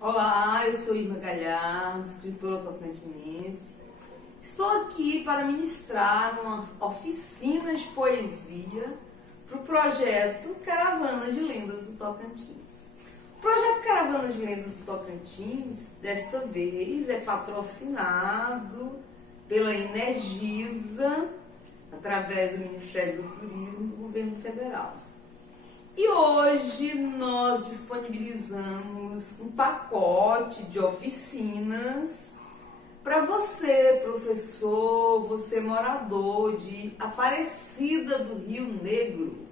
Olá, eu sou Irma Galhardo, escritora tocantinense. Estou aqui para ministrar uma oficina de poesia para o projeto Caravanas de Lendas do Tocantins. O projeto Caravanas de Lendas do Tocantins, desta vez, é patrocinado pela Energisa, através do Ministério do Turismo do Governo Federal. E hoje nós disponibilizamos um pacote de oficinas para você, professor, você morador de Aparecida do Rio Negro.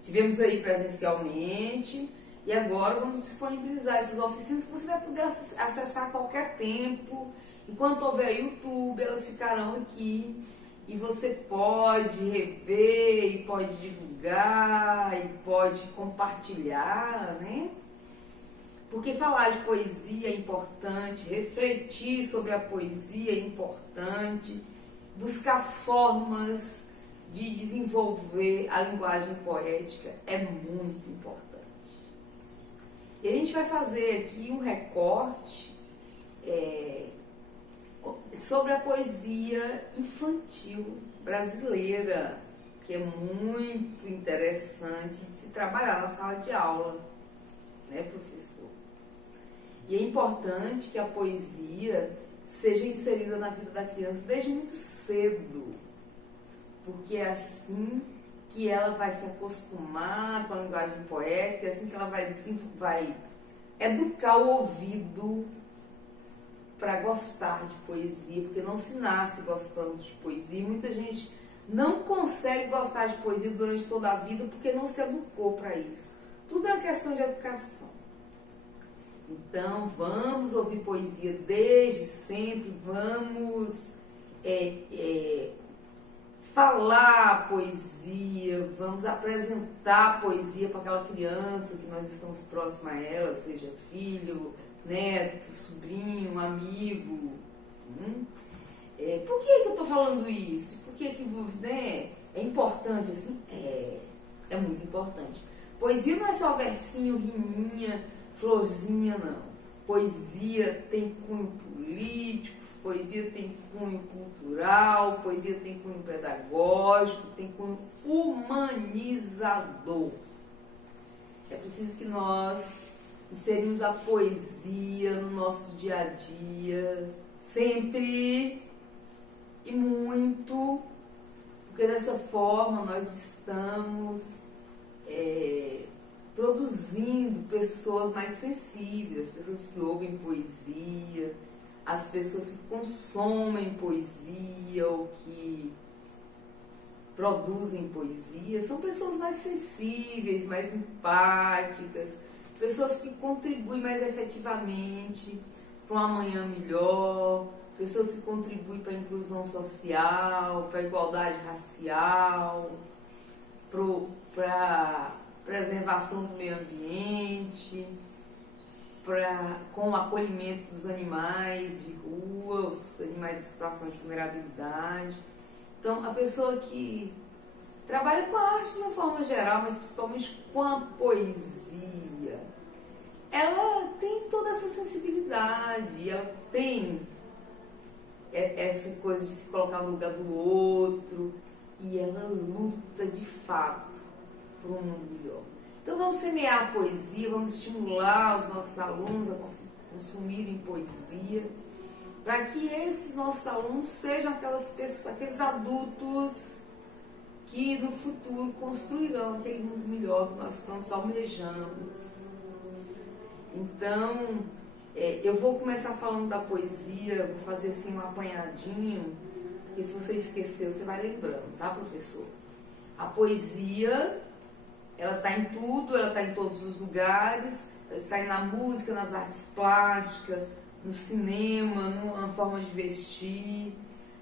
Tivemos aí presencialmente e agora vamos disponibilizar essas oficinas que você vai poder acessar a qualquer tempo. Enquanto houver YouTube, elas ficarão aqui. E você pode rever, e pode divulgar, e pode compartilhar, né? Porque falar de poesia é importante, refletir sobre a poesia é importante, buscar formas de desenvolver a linguagem poética é muito importante. E a gente vai fazer aqui um recorte sobre a poesia infantil brasileira, que é muito interessante de se trabalhar na sala de aula, né, professor? E é importante que a poesia seja inserida na vida da criança desde muito cedo, porque é assim que ela vai se acostumar com a linguagem poética, é assim que ela vai educar o ouvido para gostar de poesia, porque não se nasce gostando de poesia. Muita gente não consegue gostar de poesia durante toda a vida porque não se educou para isso. Tudo é uma questão de educação. Então, vamos ouvir poesia desde sempre, vamos falar poesia, vamos apresentar poesia para aquela criança que nós estamos próximos a ela, seja filho, neto, sobrinho, amigo. Por que eu estou falando isso? Por que né, é importante assim? É muito importante. Poesia não é só versinho, riminha, florzinha, não. Poesia tem cunho político, poesia tem cunho cultural, poesia tem cunho pedagógico, tem cunho humanizador. É preciso que nós inserimos a poesia no nosso dia a dia, sempre e muito, porque dessa forma nós estamos produzindo pessoas mais sensíveis, as pessoas que ouvem poesia, as pessoas que consomem poesia ou que produzem poesia, são pessoas mais sensíveis, mais empáticas, pessoas que contribuem mais efetivamente para um amanhã melhor, pessoas que contribuem para a inclusão social, para a igualdade racial, para a preservação do meio ambiente, com o acolhimento dos animais de rua, os animais em situação de vulnerabilidade. Então, a pessoa que trabalha com a arte de uma forma geral, mas principalmente com a poesia, ela tem toda essa sensibilidade, ela tem essa coisa de se colocar no lugar do outro, e ela luta de fato por um mundo melhor. Então vamos semear a poesia, vamos estimular os nossos alunos a consumirem poesia, para que esses nossos alunos sejam aquelas pessoas, aqueles adultos que no futuro construirão aquele mundo melhor que nós tantos almejamos. Então, eu vou começar falando da poesia, vou fazer assim um apanhadinho, porque se você esqueceu, você vai lembrando, tá, professor? A poesia, ela está em tudo, ela está em todos os lugares, ela está na música, nas artes plásticas, no cinema, na forma de vestir.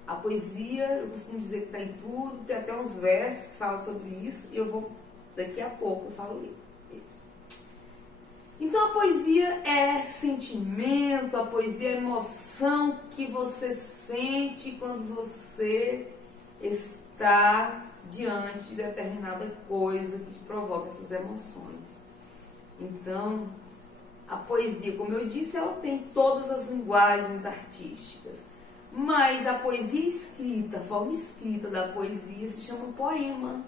A poesia, eu costumo dizer que está em tudo, tem até uns versos que falam sobre isso, e eu vou, daqui a pouco, eu falo isso. Então a poesia é sentimento, a poesia é emoção que você sente quando você está diante de determinada coisa que te provoca essas emoções. Então, a poesia, como eu disse, ela tem todas as linguagens artísticas. Mas a poesia escrita, a forma escrita da poesia se chama poema.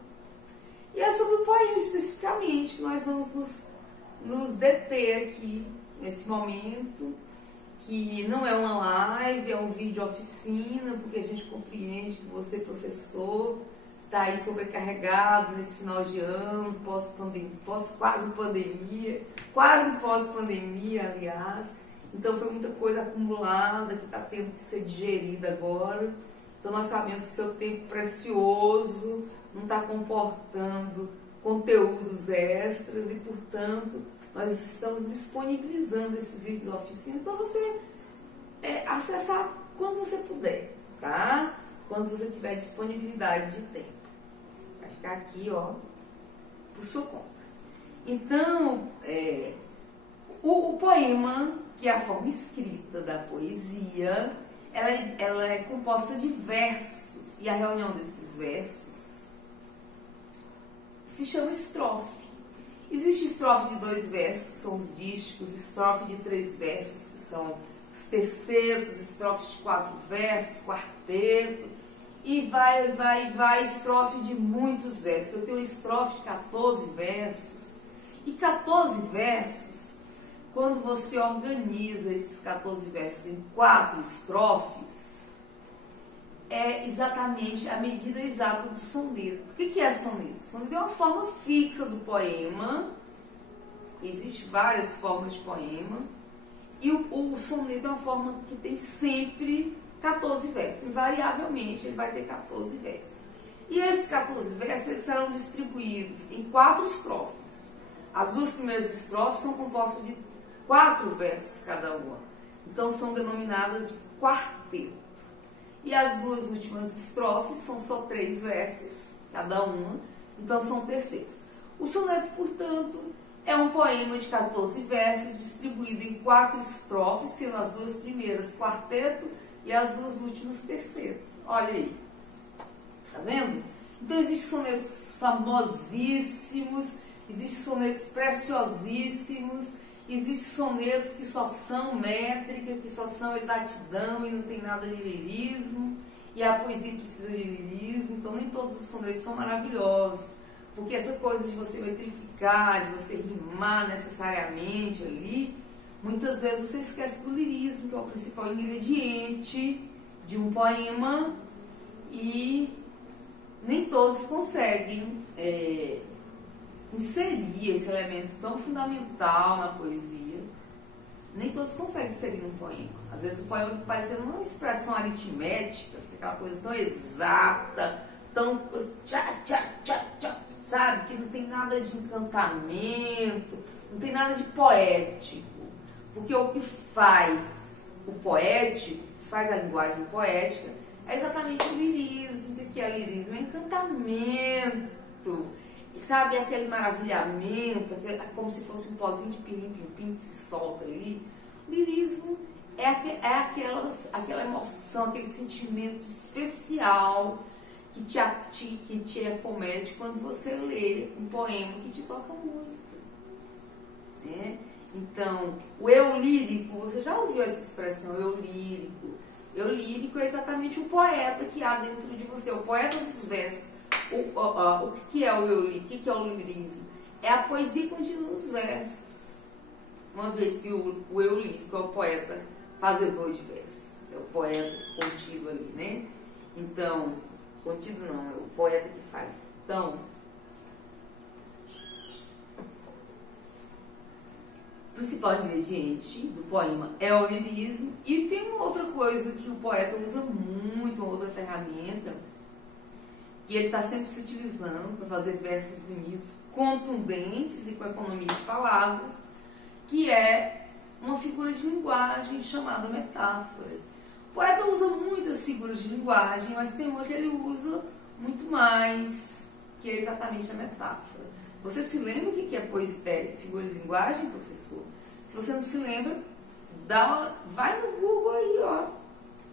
E é sobre o poema especificamente que nós vamos nos deter aqui, nesse momento, que não é uma live, é um vídeo oficina, porque a gente compreende que você, professor, está aí sobrecarregado nesse final de ano, quase pós-pandemia, aliás. Então foi muita coisa acumulada que está tendo que ser digerida agora. Então nós sabemos que seu tempo precioso não está comportando conteúdos extras e, portanto, nós estamos disponibilizando esses vídeos oficina para você acessar quando você puder, tá? Quando você tiver disponibilidade de tempo. Vai ficar aqui, ó, por sua conta. Então, o poema, que é a forma escrita da poesia, ela é composta de versos, e a reunião desses versos se chama estrofe. Existe estrofe de 2 versos, que são os dísticos, estrofe de 3 versos, que são os tercetos, estrofe de 4 versos, quarteto, e vai, estrofe de muitos versos. Eu tenho estrofe de 14 versos, e 14 versos, quando você organiza esses 14 versos em 4 estrofes, é exatamente a medida exata do soneto. O que é soneto? Soneto é uma forma fixa do poema. Existem várias formas de poema. E o soneto é uma forma que tem sempre 14 versos. Invariavelmente, ele vai ter 14 versos. E esses 14 versos eles serão distribuídos em 4 estrofes. As 2 primeiras estrofes são compostas de 4 versos cada uma. Então, são denominadas de quarteto. E as 2 últimas estrofes são só 3 versos, cada uma, então são terceiros. O soneto, portanto, é um poema de 14 versos, distribuído em 4 estrofes, sendo as 2 primeiras quarteto e as 2 últimas terceiros. Olha aí, tá vendo? Então existem sonetos famosíssimos, existem sonetos preciosíssimos, existem sonetos que só são métrica, que só são exatidão e não tem nada de lirismo, e a poesia precisa de lirismo, então nem todos os sonetos são maravilhosos, porque essa coisa de você metrificar, de você rimar necessariamente ali, muitas vezes você esquece do lirismo, que é o principal ingrediente de um poema, e nem todos conseguem inserir esse elemento tão fundamental na poesia. Nem todos conseguem inserir um poema. Às vezes o poema fica parecendo uma expressão aritmética, fica aquela coisa tão exata, tão sabe? Que não tem nada de encantamento, não tem nada de poético. Porque o que faz o poético, faz a linguagem poética, é exatamente o lirismo. O que é lirismo? É encantamento. Sabe, aquele maravilhamento, como se fosse um pozinho de pirim-pim-pim que se solta ali. Lirismo é aquela emoção, aquele sentimento especial que te acomete quando você lê um poema que te toca muito. Né? Então, o eu lírico, você já ouviu essa expressão, eu lírico? Eu lírico é exatamente o poeta que há dentro de você, o poeta dos versos. O que é o eu lírico? O que é o lirismo? É a poesia contida nos versos. Uma vez que o eu lírico é o poeta fazedor de versos, é o poeta contido ali, né? Então, contido não, é o poeta que faz. Então, o principal ingrediente do poema é o lirismo. E tem uma outra coisa que o poeta usa muito, uma outra ferramenta, que ele está sempre se utilizando para fazer versos bonitos, contundentes e com economia de palavras, que é uma figura de linguagem chamada metáfora. O poeta usa muitas figuras de linguagem, mas tem uma que ele usa muito mais, que é exatamente a metáfora. Você se lembra o que é poesia, figura de linguagem, professor? Se você não se lembra, vai no Google aí, ó,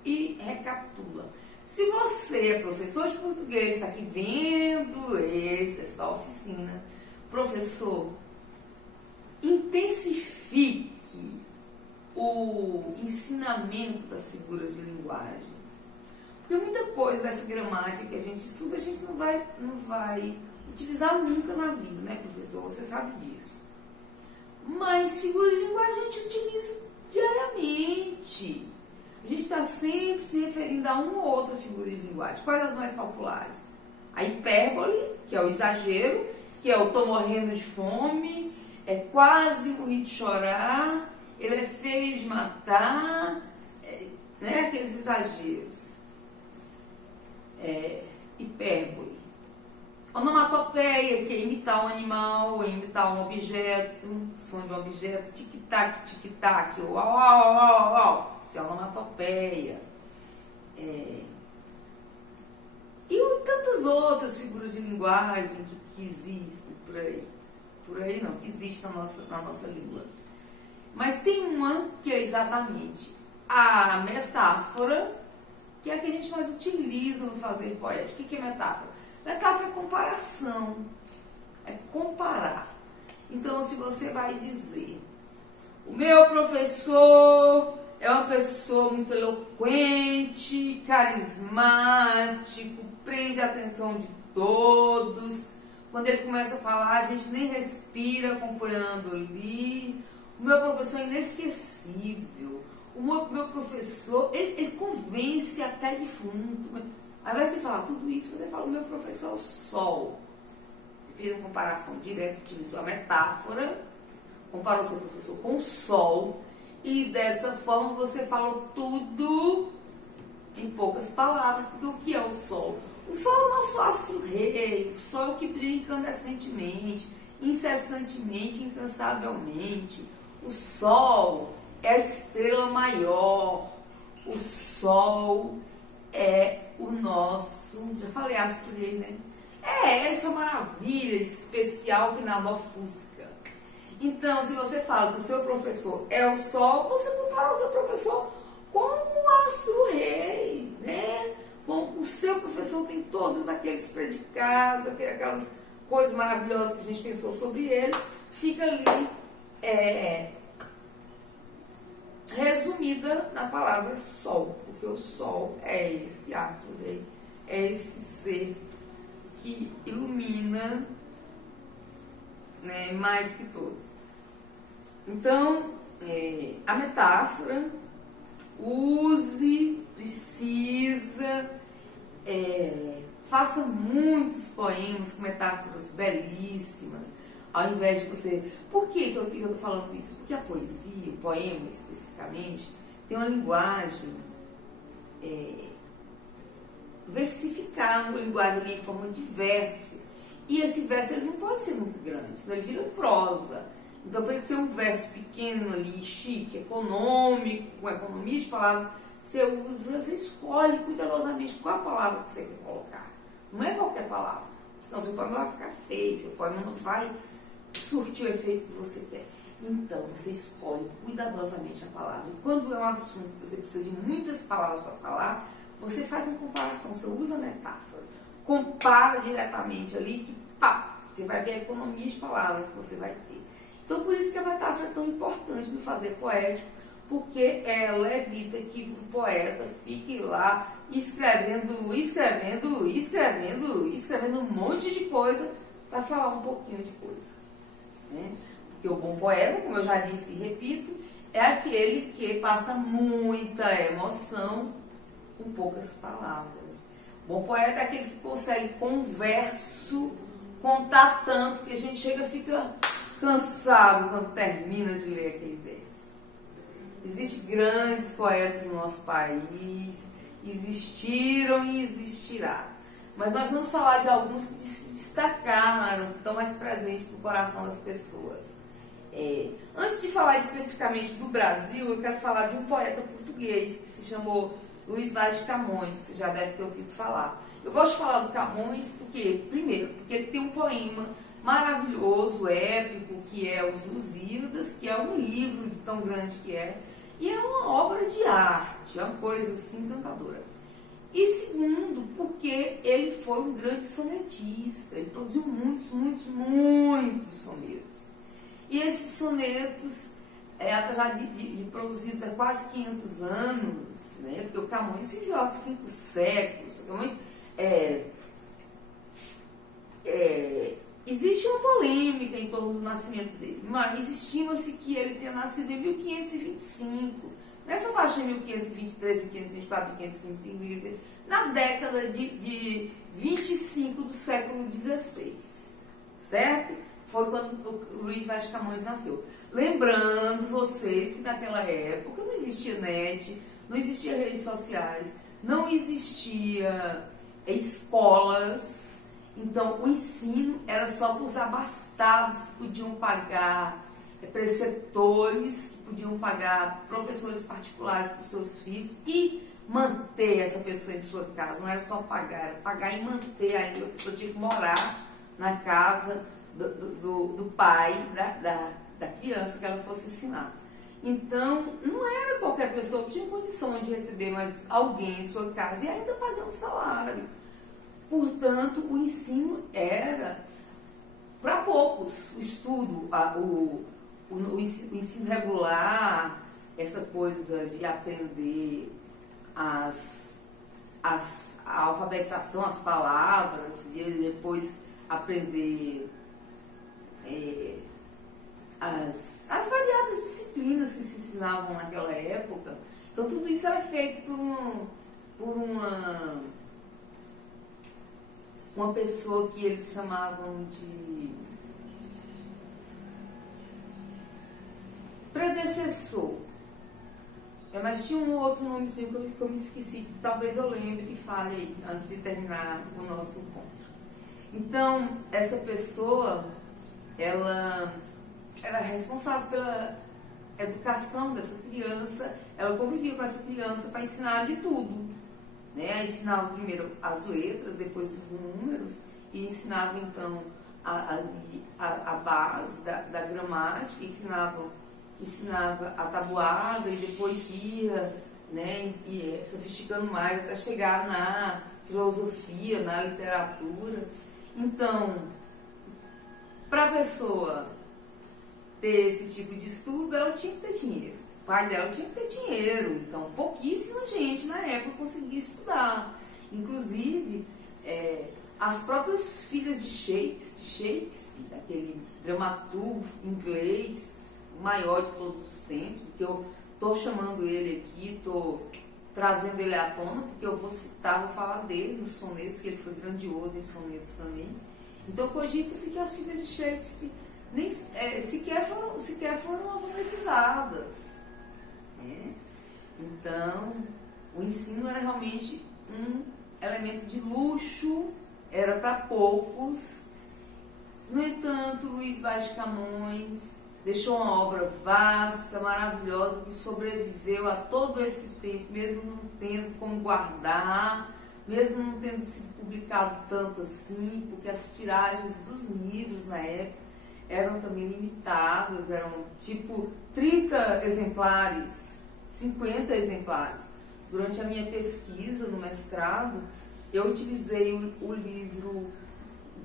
e recapitula. Se você é professor de português, está aqui vendo esta oficina, professor, intensifique o ensinamento das figuras de linguagem. Porque muita coisa dessa gramática que a gente estuda, a gente não vai utilizar nunca na vida, né, professor? Você sabe disso. Mas figuras de linguagem a gente utiliza diariamente. A gente está sempre se referindo a uma ou outra figura de linguagem. Quais as mais populares? A hipérbole, que é o exagero, que é o tô morrendo de fome, é quase morri de chorar, ele é feio de matar, né? Aqueles exageros. Hipérbole. Onomatopeia, que é imitar um animal, é imitar um objeto, som de um objeto, tic-tac, tic-tac, ou au, au, au, au. Isso é onomatopeia. E tantas outras figuras de linguagem que existem por aí. Por aí não, que existe na nossa língua. Mas tem uma que é exatamente a metáfora, que é a que a gente mais utiliza no fazer poético. O que é metáfora? Metáfora é comparação. É comparar. Então, se você vai dizer, o meu professor é uma pessoa muito eloquente, carismático, prende a atenção de todos. Quando ele começa a falar, a gente nem respira acompanhando ali. O meu professor é inesquecível. O meu professor, ele convence até defunto. Ao invés de falar tudo isso, você fala, o meu professor é o sol. Você fez uma comparação direta, utilizou a metáfora, comparou seu professor com o sol, e dessa forma você falou tudo em poucas palavras, porque o que é o sol? O sol é o nosso astro-rei, o sol que brilha incandescentemente, incessantemente, incansavelmente. O sol é a estrela maior, o sol é o nosso, já falei astro-rei, né? É essa maravilha especial que nada ofusca. Então, se você fala que o seu professor é o sol, você compara o seu professor com o astro-rei, né? O seu professor tem todos aqueles predicados, aquelas coisas maravilhosas que a gente pensou sobre ele, fica ali resumida na palavra sol, porque o sol é esse astro-rei, é esse ser que ilumina, né, mais que todos. Então, a metáfora, use, precisa, faça muitos poemas com metáforas belíssimas, ao invés de você... Por que eu estou falando isso? Porque a poesia, o poema especificamente, tem uma linguagem versificada, uma linguagem em forma de verso. E esse verso ele não pode ser muito grande, senão ele vira prosa. Então, para ele ser um verso pequeno ali, chique, econômico, com economia de palavras, você escolhe cuidadosamente qual a palavra que você quer colocar. Não é qualquer palavra, senão seu poema vai ficar feio, seu poema não vai surtir o efeito que você quer. Então, você escolhe cuidadosamente a palavra. E quando é um assunto que você precisa de muitas palavras para falar, você faz uma comparação, você usa a metáfora. Compara diretamente ali que, pá, você vai ver a economia de palavras que você vai ter. Então, por isso que a metáfora é tão importante no fazer poético, porque ela evita que o poeta fique lá escrevendo um monte de coisa para falar um pouquinho de coisa, né? Porque o bom poeta, como eu já disse e repito, é aquele que passa muita emoção com poucas palavras. O bom poeta é aquele que consegue com um verso contar tanto que a gente fica cansado quando termina de ler aquele verso. Existem grandes poetas no nosso país, existiram e existirá. Mas nós vamos falar de alguns que se destacaram, que estão mais presentes no coração das pessoas. Antes de falar especificamente do Brasil, eu quero falar de um poeta português que se chamou Luís Vaz de Camões, você já deve ter ouvido falar. Eu gosto de falar do Camões porque, primeiro, porque ele tem um poema maravilhoso, épico, que é Os Lusíadas, que é um livro de tão grande que é, e é uma obra de arte, é uma coisa assim encantadora. E segundo, porque ele foi um grande sonetista, ele produziu muitos sonetos. E esses sonetos apesar de produzidos há quase 500 anos, né, porque o Camões viveu há 5 séculos, o Camões, existe uma polêmica em torno do nascimento dele, mas estima-se que ele tenha nascido em 1525, nessa faixa de 1523, 1524, 1525, na década de 25 do século XVI, certo? Foi quando o Luiz Vaz de Camões nasceu. Lembrando vocês que naquela época não existia net, não existia redes sociais, não existia escolas, então o ensino era só para os abastados que podiam pagar preceptores, que podiam pagar professores particulares para os seus filhos e manter essa pessoa em sua casa. Não era só pagar, era pagar e manter ainda. A pessoa tinha que morar na casa do pai da criança que ela fosse ensinar. Então, não era qualquer pessoa que tinha condição de receber mais alguém em sua casa e ainda pagando salário. Portanto, o ensino era para poucos. O estudo, o ensino regular, essa coisa de aprender a alfabetização, as palavras, de depois aprender as variadas disciplinas que se ensinavam naquela época. Então tudo isso era feito por uma pessoa que eles chamavam de predecessor. Mas tinha um outro nomezinho que eu me esqueci, que talvez eu lembre e fale aí, antes de terminar o nosso encontro. Então, essa pessoa, ela era responsável pela educação dessa criança, ela convivia com essa criança para ensinar de tudo, né? Ensinava primeiro as letras, depois os números, e ensinava então a base da gramática, ensinava a tabuada e depois ia, né, sofisticando mais até chegar na filosofia, na literatura. Então, para a pessoa ter esse tipo de estudo, ela tinha que ter dinheiro. O pai dela tinha que ter dinheiro. Então, pouquíssima gente na época conseguia estudar. Inclusive, as próprias filhas de Shakespeare, aquele dramaturgo inglês, o maior de todos os tempos, que eu estou chamando ele aqui, estou trazendo ele à tona, porque eu vou falar dele nos sonetos, que ele foi grandioso em sonetos também. Então, cogita-se que as filhas de Shakespeare nem sequer foram alfabetizadas. Né? Então, o ensino era realmente um elemento de luxo, era para poucos. No entanto, Luiz Vaz de Camões deixou uma obra vasta, maravilhosa, que sobreviveu a todo esse tempo, mesmo não tendo como guardar, mesmo não tendo sido publicado tanto assim, porque as tiragens dos livros na época eram também limitadas, eram tipo 30 exemplares, 50 exemplares. Durante a minha pesquisa no mestrado, eu utilizei o livro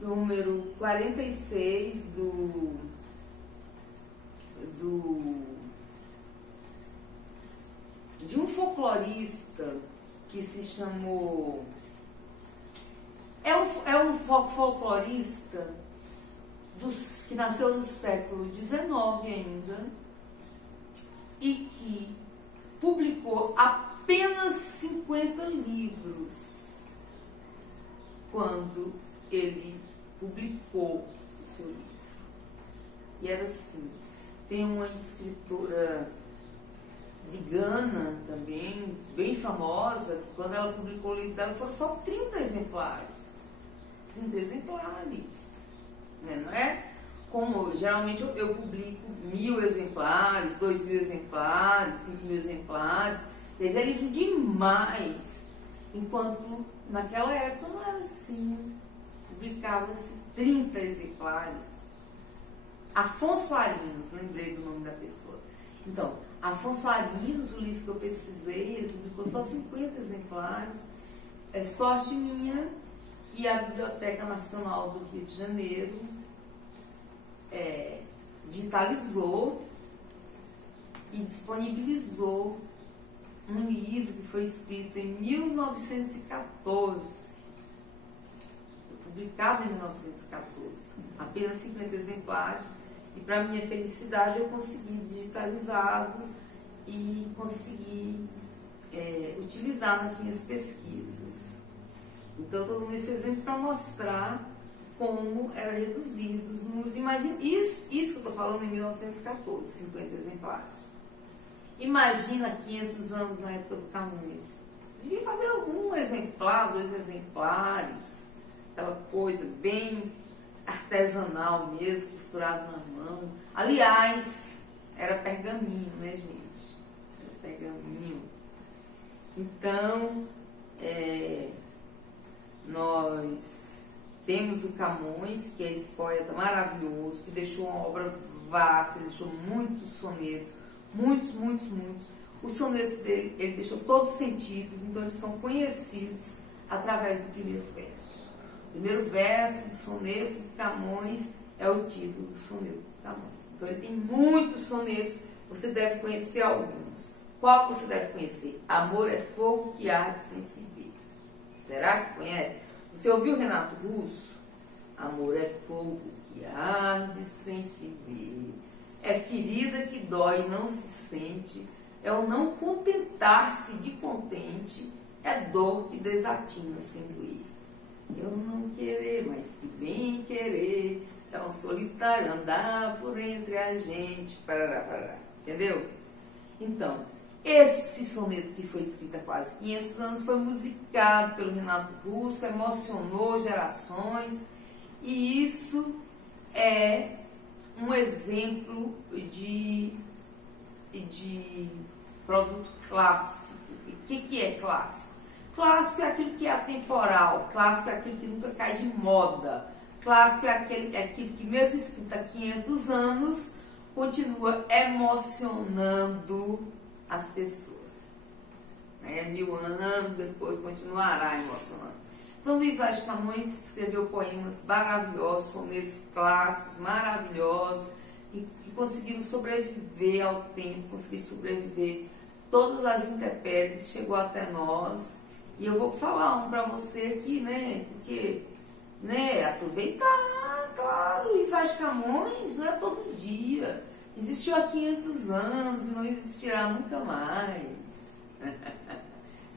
número 46 de um folclorista que se chamou... É um folclorista que nasceu no século XIX ainda e que publicou apenas 50 livros quando ele publicou o seu livro. E era assim. Tem uma escritora de Gana também, bem famosa, que quando ela publicou o livro dela foram só 30 exemplares. 30 exemplares. Né? Não é como geralmente eu publico 1000 exemplares, 2000 exemplares, 5000 exemplares. Quer dizer, é livro demais. Enquanto naquela época não era assim. Publicava-se 30 exemplares. Afonso Arinos, lembrei do nome da pessoa. Então, Afonso Arinos, o livro que eu pesquisei, ele publicou só 50 exemplares. É sorte minha que a Biblioteca Nacional do Rio de Janeiro digitalizou disponibilizou um livro que foi escrito em 1914, publicado em 1914, apenas 50 exemplares, e para minha felicidade eu consegui digitalizá-lo e consegui utilizar nas minhas pesquisas. Então, estou dando esse exemplo para mostrar como era reduzido os números. Imagina, isso que eu estou falando em 1914, 50 exemplares. Imagina 500 anos na época do Camões. Devia fazer algum exemplar, 2 exemplares, aquela coisa bem artesanal mesmo, costurado na mão. Aliás, era pergaminho, né, gente? Era pergaminho. Então, nós temos o Camões, que é esse poeta maravilhoso, que deixou uma obra vasta, deixou muitos sonetos, muitos. Os sonetos dele, ele deixou todos sentidos, então eles são conhecidos através do primeiro verso. O primeiro verso do soneto de Camões é o título do soneto de Camões. Então ele tem muitos sonetos, você deve conhecer alguns. Qual que você deve conhecer? Amor é fogo que arde sem se ver. Será que conhece? Você ouviu Renato Russo? Amor é fogo que arde sem se ver. É ferida que dói e não se sente. É o não contentar-se de contente. É dor que desatina sem doer. Eu não querer, mas que bem querer. É um solitário andar por entre a gente. Parará. Entendeu? Então, esse soneto que foi escrito há quase 500 anos foi musicado pelo Renato Russo, emocionou gerações, e isso é um exemplo de produto clássico. O que é clássico? Clássico é aquilo que é atemporal, clássico é aquilo que nunca cai de moda, clássico é aquilo que mesmo escrito há 500 anos continua emocionando as pessoas. 1000 anos depois continuará emocionando. Então, Luiz Vaz de Camões escreveu poemas maravilhosos, sonetos clássicos maravilhosos, que conseguiram sobreviver ao tempo, conseguiram sobreviver todas as intempéries, chegou até nós. E eu vou falar um para você aqui, né? Porque, aproveitar, claro, Luiz Vaz de Camões não é todo dia. Existiu há 500 anos e não existirá nunca mais.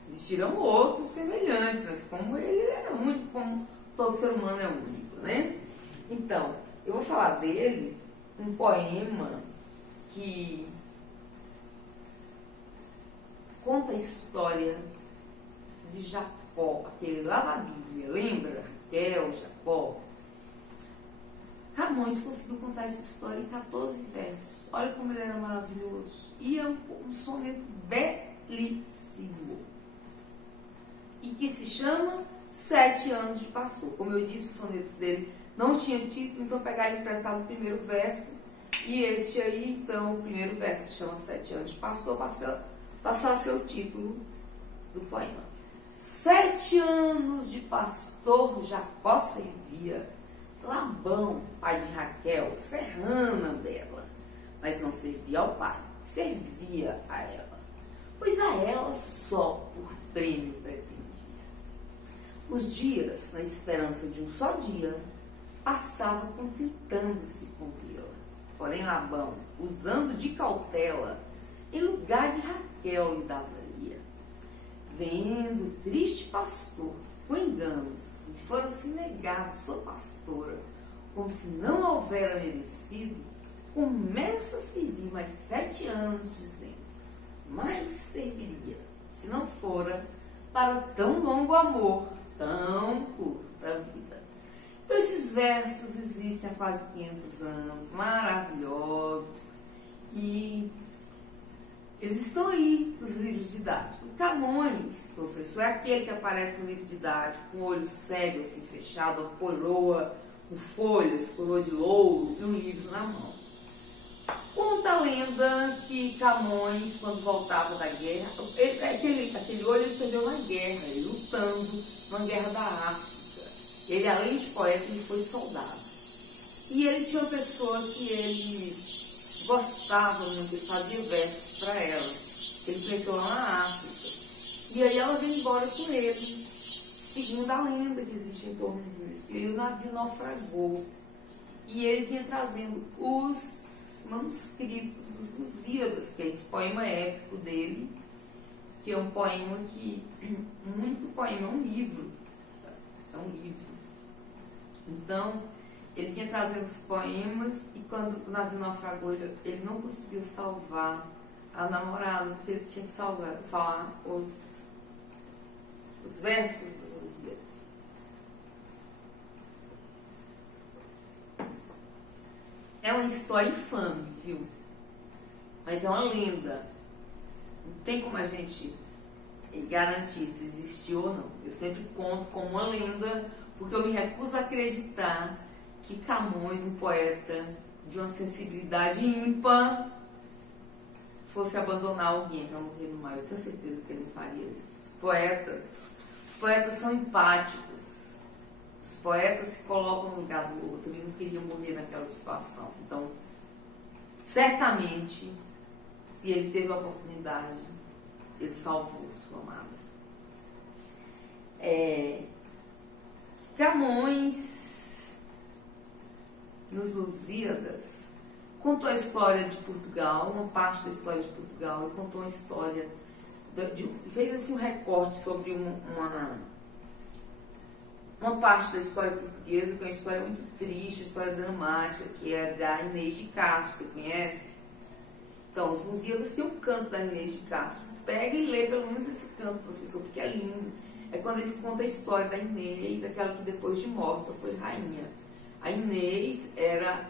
Existirão outros semelhantes, mas como ele é único, como todo ser humano é único, né? Então, eu vou falar dele, um poema que conta a história de Jacó, aquele lá na Bíblia, lembra? Raquel, Jacó. Camões conseguiu contar essa história em 14 versos. Olha como ele era maravilhoso. E é um soneto belíssimo. E que se chama 7 anos de pastor. Como eu disse, os sonetos dele não tinham título, então pegaram emprestado o primeiro verso. E este aí, então, o primeiro verso se chama 7 anos de pastor, passou a ser o título do poema. 7 anos de pastor Jacó servia Labão, pai de Raquel, serrana dela, mas não servia ao pai, servia a ela, pois a ela só por prêmio pretendia. Os dias, na esperança de um só dia, passava contentando-se com vê-la. Porém Labão, usando de cautela, em lugar de Raquel lhe dava-lhe. Vendo o triste pastor, com enganos, e fora-se negado sua pastora, como se não a houvera merecido, começa a servir mais 7 anos, dizendo, mais serviria, se não fora para tão longo amor, tão curta vida. Então esses versos existem há quase 500 anos, maravilhosos, e eles estão aí nos livros didáticos. O Camões, professor, é aquele que aparece no livro didático com o olho cego, assim, fechado, a coroa com folhas, coroa de louro e um livro na mão. Conta a lenda que Camões, quando voltava da guerra, aquele olho ele perdeu na guerra, ele lutando na guerra da África. Ele, além de poeta, ele foi soldado. E ele tinha uma pessoa que ele gostava muito, ele fazia versos para ela. Ele enfrentou lá na África. E aí ela veio embora com ele, seguindo a lenda que existe em torno disso. E aí o navio naufragou. E ele vinha trazendo os manuscritos dos Lusíadas, que é esse poema épico dele, que é um poema que, muito poema, é um livro. É um livro. Então, ele vinha trazendo os poemas e quando o navio naufragou, ele não conseguiu salvar a namorada, porque ele tinha que falar os versos dos Lusíadas. É uma história infame, viu? Mas é uma lenda. Não tem como a gente garantir se existiu ou não. Eu sempre conto como uma lenda, porque eu me recuso a acreditar que Camões, um poeta de uma sensibilidade ímpar, fosse abandonar alguém para morrer no mar. Eu tenho certeza que ele não faria isso. Os poetas são empáticos. Os poetas se colocam no lugar do outro e não queriam morrer naquela situação. Então, certamente, se ele teve a oportunidade, ele salvou sua amada. Camões, nos Lusíadas, contou a história de Portugal, uma parte da história de Portugal, e contou uma história, fez assim um recorte sobre uma parte da história portuguesa, que é uma história muito triste, uma história dramática, que é da Inês de Castro, você conhece? Então, os Lusíadas têm um canto da Inês de Castro. Pega e lê pelo menos esse canto, professor, porque é lindo. É quando ele conta a história da Inês, aquela que depois de morta foi rainha. A Inês era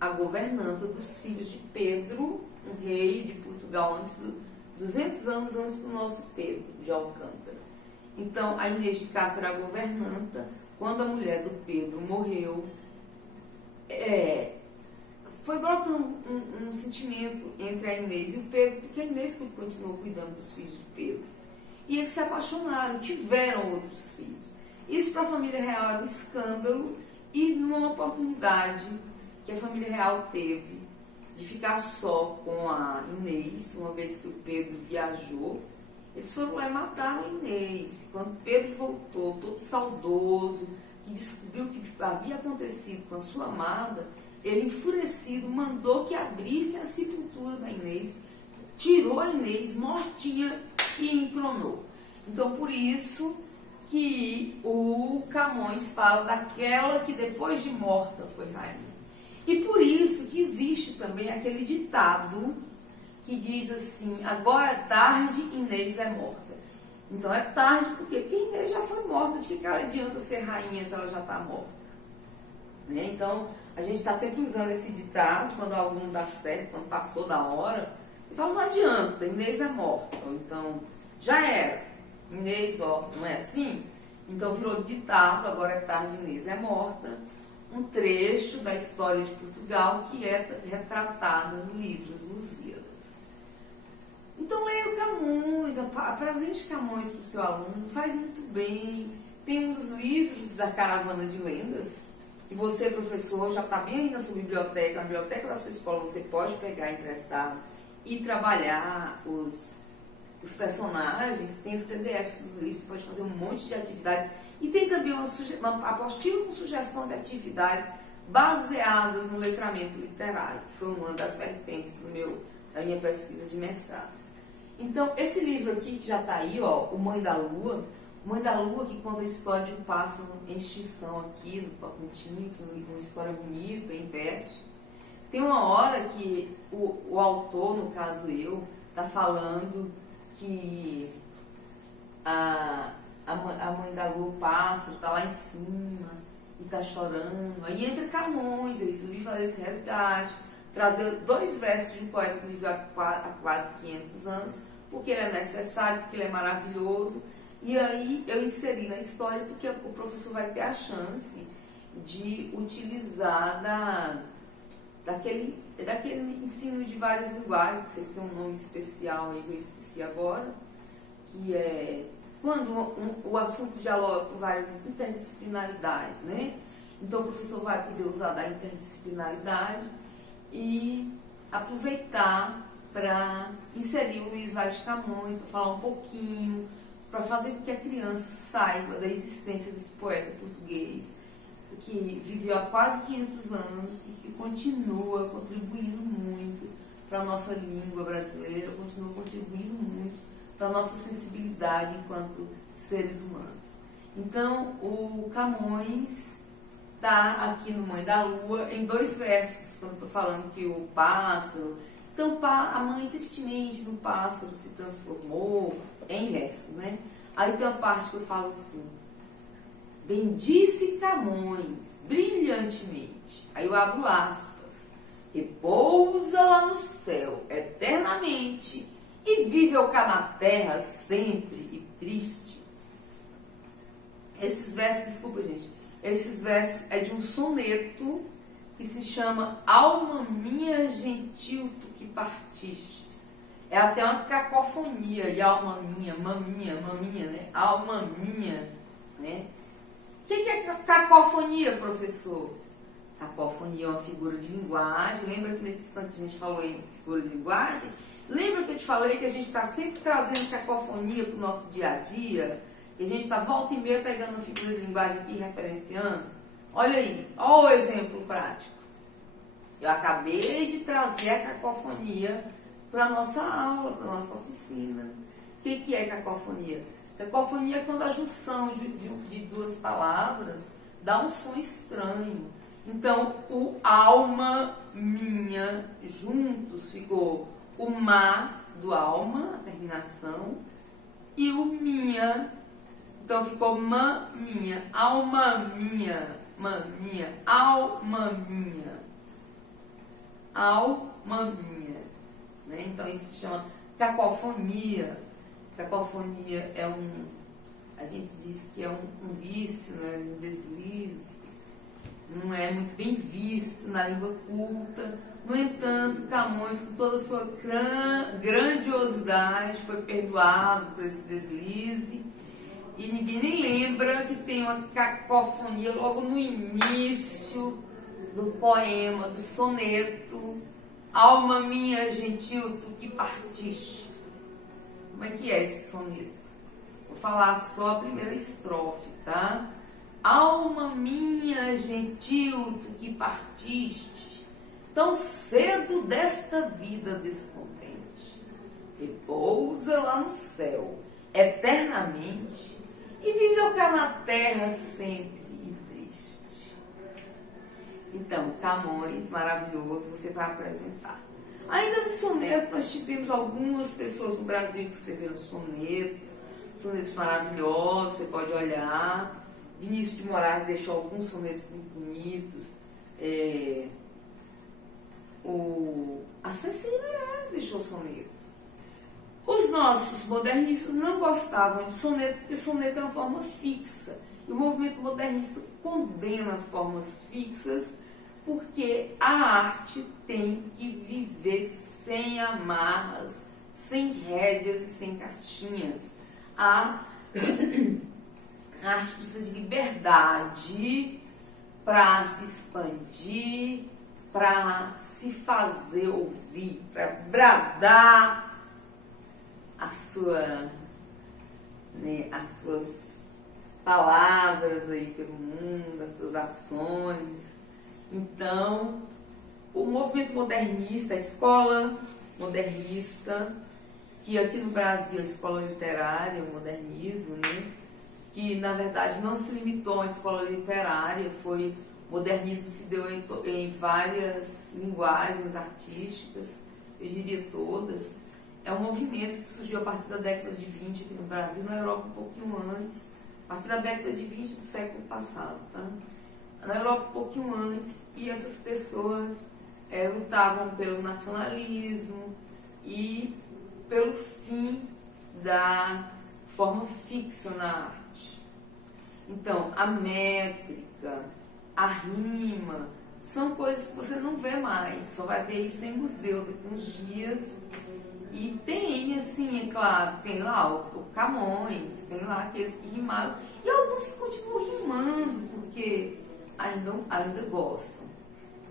a governanta dos filhos de Pedro, um rei de Portugal, 200 anos antes do nosso Pedro de Alcântara. Então, a Inês de Castro era a governanta. Quando a mulher do Pedro morreu, foi brotando um sentimento entre a Inês e o Pedro, porque a Inês continuou cuidando dos filhos de Pedro. E eles se apaixonaram, tiveram outros filhos. Isso para a família real era um escândalo, e numa oportunidade que a família real teve de ficar só com a Inês, uma vez que o Pedro viajou, eles foram lá e mataram a Inês. Quando Pedro voltou, todo saudoso, e descobriu o que havia acontecido com a sua amada, ele, enfurecido, mandou que abrissem a sepultura da Inês, tirou a Inês mortinha e entronou. Então, por isso que o Camões fala daquela que depois de morta foi rainha. E por isso que existe também aquele ditado que diz assim: agora é tarde, Inês é morta. Então é tarde porque Inês já foi morta, de que ela adianta ser rainha se ela já está morta? Né? Então a gente está sempre usando esse ditado quando algo não dá certo, quando passou da hora, e fala: não adianta, Inês é morta. Ou então, já era, Inês, não é assim? Então virou ditado, agora é tarde, Inês é morta. Um trecho da história de Portugal que é retratada no livro Os Lusíadas. Então leia o Camões, apresente Camões para o seu aluno, faz muito bem. Tem um dos livros da Caravana de Lendas, e você, professor, já está bem aí na sua biblioteca, na biblioteca da sua escola, você pode pegar emprestado e trabalhar os personagens. Tem os PDFs dos livros, você pode fazer um monte de atividades. E tem também uma apostila com sugestão de atividades baseadas no letramento literário, que foi uma das vertentes da minha pesquisa de mestrado. Então, esse livro aqui, que já está aí, O Mãe da Lua, que conta a história de um pássaro em extinção aqui no Tocantins, uma história bonita, em verso. Tem uma hora que o autor, no caso eu, está falando que a mãe da lua, o pássaro, está lá em cima e está chorando. Aí entra Camões, eu resolvi fazer esse resgate, trazer 2 versos de um poeta que viveu há quase 500 anos, porque ele é necessário, porque ele é maravilhoso. E aí eu inseri na história, porque o professor vai ter a chance de utilizar daquele ensino de várias linguagens, que vocês têm um nome especial aí que eu esqueci agora, que é quando o assunto dialoga com várias interdisciplinaridades, né? Então o professor vai poder usar da interdisciplinaridade e aproveitar para inserir o Luiz Vaz de Camões, para falar um pouquinho, para fazer com que a criança saiba da existência desse poeta português, que viveu há quase 500 anos e que continua contribuindo muito para a nossa língua brasileira, continua contribuindo muito para a nossa sensibilidade enquanto seres humanos. Então, o Camões está aqui no Mãe da Lua em 2 versos, quando estou falando que o pássaro... Então, a mãe tristemente do pássaro se transformou, em verso, né? Aí tem uma parte que eu falo assim: bendisse Camões brilhantemente. Aí eu abro aspas. Repousa lá no céu eternamente e vive cá na terra sempre e triste. Esses versos, desculpa gente, esses versos é de um soneto que se chama Alma Minha Gentil Tu Que Partiste. É até uma cacofonia, e alma minha, maminha, né? Alma minha, né? O que é cacofonia, professor? Cacofonia é uma figura de linguagem. Lembra que nesse instante a gente falou em figura de linguagem? Lembra que eu te falei que a gente está sempre trazendo cacofonia para o nosso dia a dia? Que a gente está volta e meia pegando uma figura de linguagem aqui e referenciando? Olha aí, olha o exemplo prático. Eu acabei de trazer a cacofonia para a nossa aula, para a nossa oficina. O que é cacofonia? Cacofonia é quando a junção de 2 palavras dá um som estranho. Então, o alma minha juntos ficou o ma do alma, a terminação, e o minha, então ficou ma minha, alma minha, alma minha, alma minha, né? Então isso se chama cacofonia. Cacofonia é a gente diz que é um vício, né? Um deslize, não é muito bem visto na língua culta. No entanto, Camões, com toda a sua grandiosidade, foi perdoado por esse deslize. E ninguém nem lembra que tem uma cacofonia logo no início do poema, do soneto. Alma minha gentil, tu que partiste. Como é que é esse soneto? Vou falar só a primeira estrofe, tá? Alma minha gentil, tu que partiste, tão cedo desta vida descontente, repousa lá no céu eternamente e viveu cá na terra sempre e triste. Então, Camões, maravilhoso, você vai apresentar. Ainda no soneto, nós tivemos algumas pessoas no Brasil que escreveram sonetos maravilhosos, você pode olhar. Vinícius de Moraes deixou alguns sonetos muito bonitos. A Cecília Meirelles deixou soneto. Os nossos modernistas não gostavam de soneto, porque soneto é uma forma fixa. E o movimento modernista condena formas fixas, porque a arte tem que viver sem amarras, sem rédeas e sem caixinhas. A arte precisa de liberdade para se expandir, para se fazer ouvir, para bradar as suas palavras aí pelo mundo, as suas ações. Então, o movimento modernista, a escola modernista, que aqui no Brasil a escola literária, o modernismo, né? Que na verdade não se limitou à escola literária, o modernismo se deu em várias linguagens artísticas, eu diria todas. É um movimento que surgiu a partir da década de 20 aqui no Brasil, na Europa um pouquinho antes, a partir da década de 20 do século passado, tá? Na Europa um pouquinho antes, e essas pessoas lutavam pelo nacionalismo e pelo fim da forma fixa na arte. Então, a métrica, a rima, são coisas que você não vê mais, só vai ver isso em museu daqui a uns dias. E tem, assim, é claro, tem lá o Camões, tem lá aqueles que rimaram, e alguns que continuam rimando, porque ainda gostam.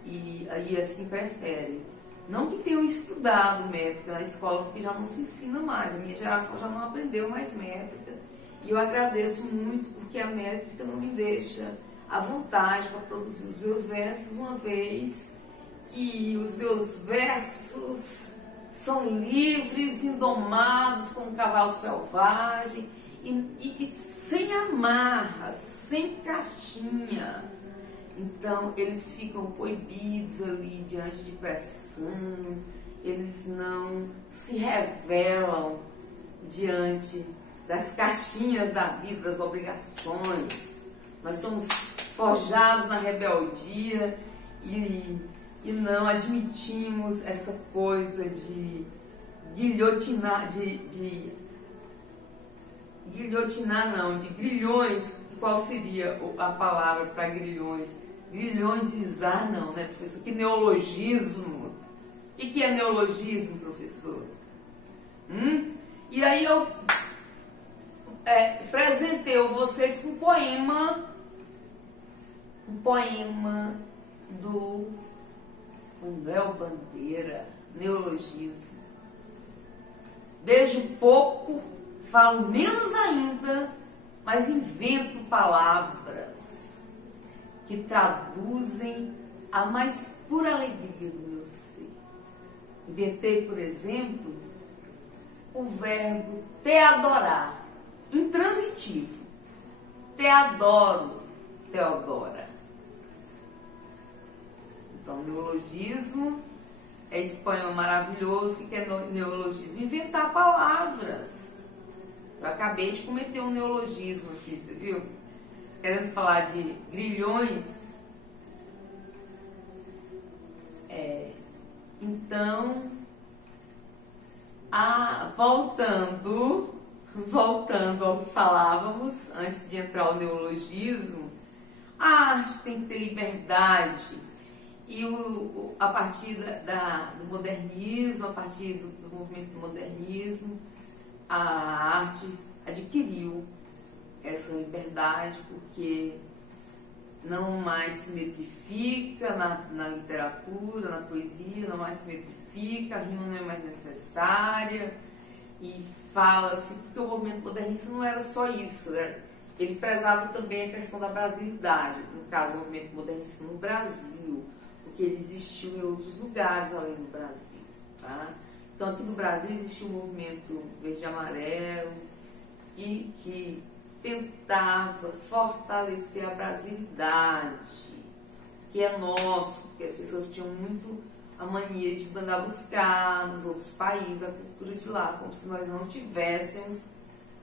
E aí assim preferem. Não que tenham estudado métrica na escola, porque já não se ensina mais. A minha geração já não aprendeu mais métrica. E eu agradeço muito, porque a métrica não me deixa à vontade para produzir os meus versos, uma vez que os meus versos são livres, indomados como um cavalo selvagem e sem amarras, sem caixinha. Então eles ficam coibidos ali diante de pressão, eles não se revelam diante das caixinhas da vida, das obrigações. Nós somos forjados na rebeldia e não admitimos essa coisa de guilhotinar, de grilhões. Qual seria a palavra para grilhões? Grilhõesizar não, né, professor? Que neologismo! O que é neologismo, professor? E aí eu presentei vocês com um poema do Manuel Bandeira, neologismo. Beijo pouco, falo menos ainda, mas invento palavras que traduzem a mais pura alegria do meu ser. Inventei, por exemplo, o verbo te adorar, intransitivo. Te adoro, Teodora. Então, neologismo é esse poema maravilhoso. O que é neologismo? Inventar palavras. Eu acabei de cometer um neologismo aqui, você viu? Querendo falar de grilhões. Então, voltando ao que falávamos antes de entrar o neologismo, a arte tem que ter liberdade. E a partir do modernismo, a partir do movimento do modernismo, a arte adquiriu essa liberdade, porque não mais se metrifica na literatura, na poesia, não mais se metrifica, a rima não é mais necessária, e fala-se, porque o movimento modernista não era só isso, né? Ele prezava também a questão da brasilidade, no caso do movimento modernista no Brasil, porque ele existiu em outros lugares além do Brasil, tá? Então aqui no Brasil existiu um movimento verde e amarelo que tentava fortalecer a brasilidade, que é nosso, porque as pessoas tinham muito a mania de mandar buscar nos outros países a cultura de lá, como se nós não tivéssemos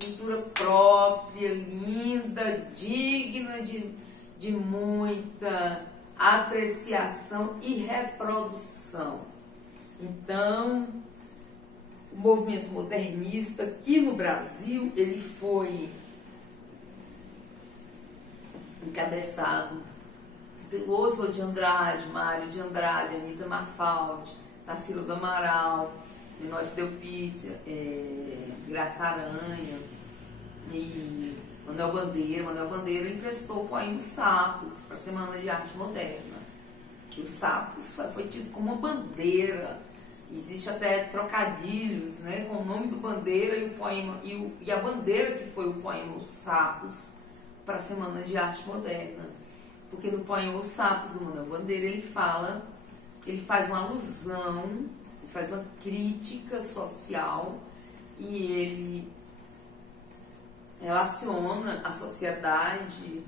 cultura própria, linda, digna de muita apreciação e reprodução. Então, o movimento modernista aqui no Brasil, ele foi encabeçado pelo Oswald de Andrade, Mário de Andrade, Anita Mafaldi, Tarsila do Amaral, Menotti Delpídia, Graça Aranha e Manuel Bandeira. Manuel Bandeira emprestou o poema Os Sapos para a Semana de Arte Moderna. Os sapos foi tido como uma bandeira. Existe até trocadilhos, né, com o nome do Bandeira e o poema e a bandeira que foi o poema Os Sapos para a Semana de Arte Moderna. Porque no poema Os Sapos do Manuel Bandeira ele faz uma alusão, ele faz uma crítica social e ele relaciona a sociedade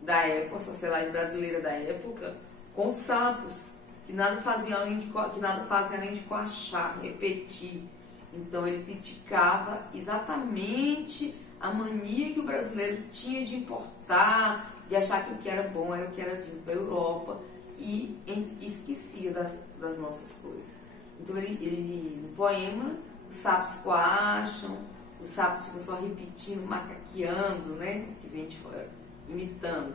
da época, a sociedade brasileira da época, com os sapos, que nada fazem além de coachar, repetir. Então ele criticava exatamente a mania que o brasileiro tinha de importar, de achar que o que era bom era o que era vindo da Europa e esquecia das nossas coisas. Então no poema, os sapos coacham, os sapos ficam só repetindo, macaqueando, né, que vem de fora, imitando.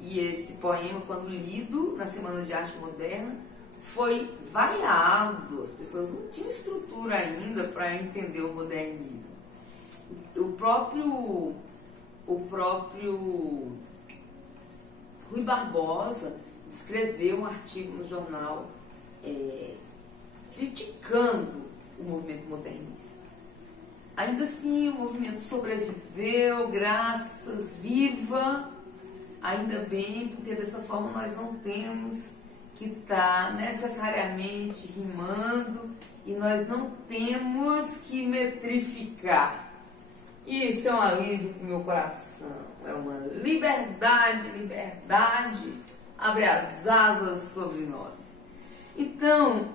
E esse poema, quando lido na Semana de Arte Moderna, foi variado. As pessoas não tinham estrutura ainda para entender o modernismo. O próprio Rui Barbosa escreveu um artigo no jornal criticando o movimento modernista. Ainda assim, o movimento sobreviveu, graças, viva, ainda bem, porque dessa forma nós não temos que estar necessariamente rimando e nós não temos que metrificar. Isso é um alívio para o meu coração, é uma liberdade, liberdade abre as asas sobre nós. Então,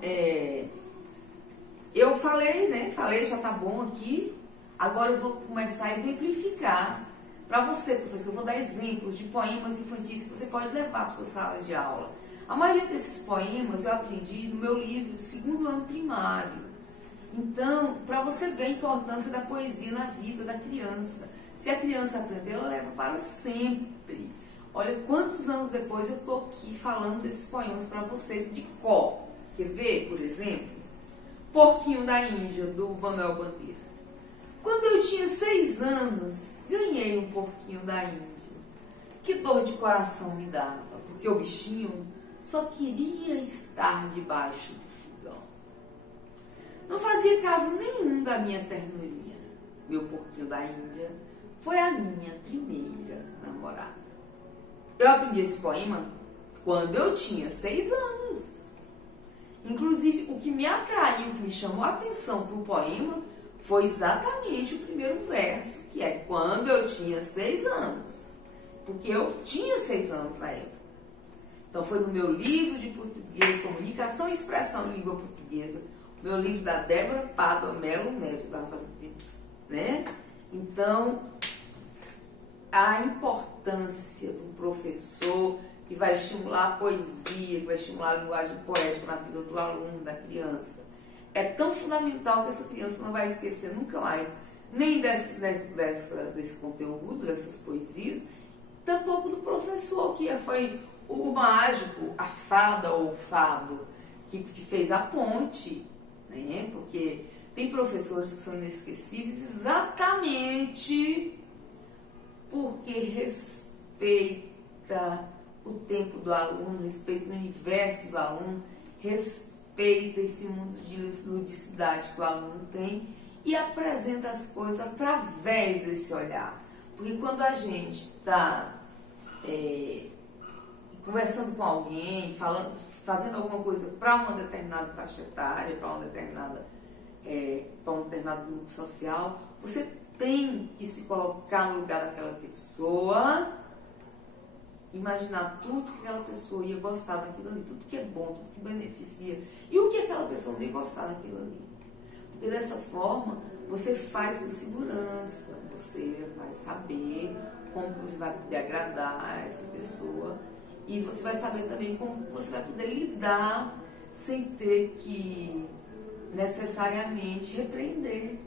eu falei, já tá bom aqui, agora eu vou começar a exemplificar para você, professor. Eu vou dar exemplos de poemas infantis que você pode levar para sua sala de aula. A maioria desses poemas eu aprendi no meu livro, segundo ano primário. Então, para você ver a importância da poesia na vida da criança. Se a criança aprender, ela leva para sempre. Olha quantos anos depois eu estou aqui falando desses poemas para vocês de cor. Quer ver, por exemplo? Porquinho da Índia, do Manuel Bandeira. Quando eu tinha 6 anos, ganhei um porquinho da Índia. Que dor de coração me dava, porque o bichinho só queria estar debaixo do fogão. Não fazia caso nenhum da minha ternurinha. Meu porquinho da Índia foi a minha primeira namorada. Eu aprendi esse poema quando eu tinha 6 anos. Inclusive, o que me atraiu, o que me chamou a atenção para o poema foi exatamente o primeiro verso, que é quando eu tinha 6 anos. Porque eu tinha 6 anos na época. Então, foi no meu livro de português, Comunicação e Expressão em Língua Portuguesa, meu livro da Débora Pádua Melo Neves, estava fazendo isso, né? Então, a importância do professor que vai estimular a poesia, que vai estimular a linguagem poética na vida do aluno, da criança, é tão fundamental que essa criança não vai esquecer nunca mais, nem desse conteúdo, dessas poesias, tampouco do professor, que foi o mágico, a fada ou o fado, que fez a ponte, né? Porque tem professores que são inesquecíveis exatamente porque respeita o tempo do aluno, respeita o universo do aluno, respeita esse mundo de ludicidade que o aluno tem e apresenta as coisas através desse olhar. Porque quando a gente está conversando com alguém, fazendo alguma coisa para uma determinada faixa etária, para um determinado grupo social, você tem que se colocar no lugar daquela pessoa, imaginar tudo que aquela pessoa ia gostar daquilo ali, tudo que é bom, tudo que beneficia, e o que aquela pessoa não ia gostar daquilo ali. Porque dessa forma, você faz com segurança, você vai saber como você vai poder agradar essa pessoa, e você vai saber também como você vai poder lidar sem ter que necessariamente repreender,